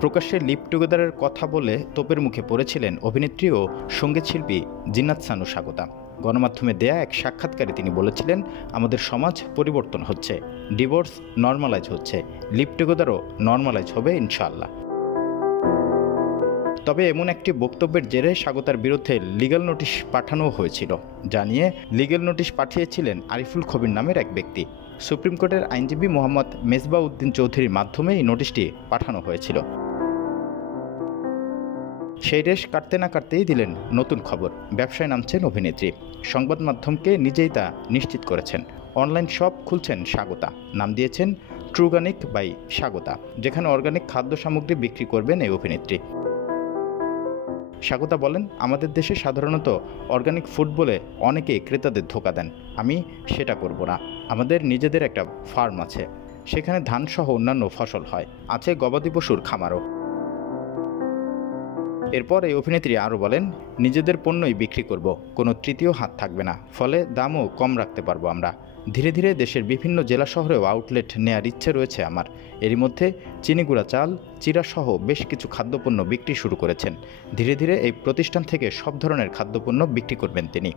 প্রকাশ্যে লিভ টুগেদারের কথা বলে তোপের মুখে পড়েছিলেন অভিনেত্রী ও সঙ্গীতশিল্পী জিন্নাত সানু স্বাগতা। গণমাধ্যমে দেয়া এক সাক্ষাৎকারে তিনি বলেছিলেন, আমাদের সমাজ পরিবর্তন হচ্ছে, ডিভোর্স নর্মালাইজ হচ্ছে, লিভ টুগেদারও নর্মালাইজ হবে ইনশাআল্লাহ। তবে এমন একটি বক্তব্যের জেরে স্বাগতার বিরুদ্ধে লিগ্যাল নোটিশ পাঠানো হয়েছিল, যা নিয়ে লিগ্যাল নোটিশ পাঠিয়েছিলেন আরিফুল খবির নামের এক ব্যক্তি। সুপ্রিম কোর্টের আইনজীবী মোহাম্মদ মেজবাহ উদ্দিন চৌধুরীর মাধ্যমে এই নোটিশটি পাঠানো হয়েছিল। সেই রেশ কাটতে না কাটতেই দিলেন নতুন খবর, ব্যবসায় নামছেন অভিনেত্রী। সংবাদ মাধ্যমকে নিজেই তা নিশ্চিত করেছেন। অনলাইন শপ খুলছেন স্বাগতা, নাম দিয়েছেন ট্রুগানিক বাই স্বাগতা, যেখানে অর্গানিক খাদ্য সামগ্রী বিক্রি করবেন এই অভিনেত্রী। স্বাগতা বলেন, আমাদের দেশে সাধারণত অর্গানিক ফুড বলে অনেকেই ক্রেতাদের ধোঁকা দেন, আমি সেটা করব না। আমাদের নিজেদের একটা ফার্ম আছে, সেখানে ধানসহ অন্যান্য ফসল হয়, আছে গবাদি পশুর খামারও। এরপর এই অভিনেত্রী আরও বলেন, নিজেদের পণ্যই বিক্রি করব, কোনো তৃতীয় হাত থাকবে না, ফলে দামও কম রাখতে পারবো আমরা। ধীরে ধীরে দেশের বিভিন্ন জেলা শহরেও আউটলেট নেয়ার ইচ্ছে রয়েছে আমার। এরই মধ্যে চিনিগুড়া চাল, চিড়াসহ বেশ কিছু খাদ্যপণ্য বিক্রি শুরু করেছেন। ধীরে ধীরে এই প্রতিষ্ঠান থেকে সব ধরনের খাদ্যপণ্য বিক্রি করবেন তিনি।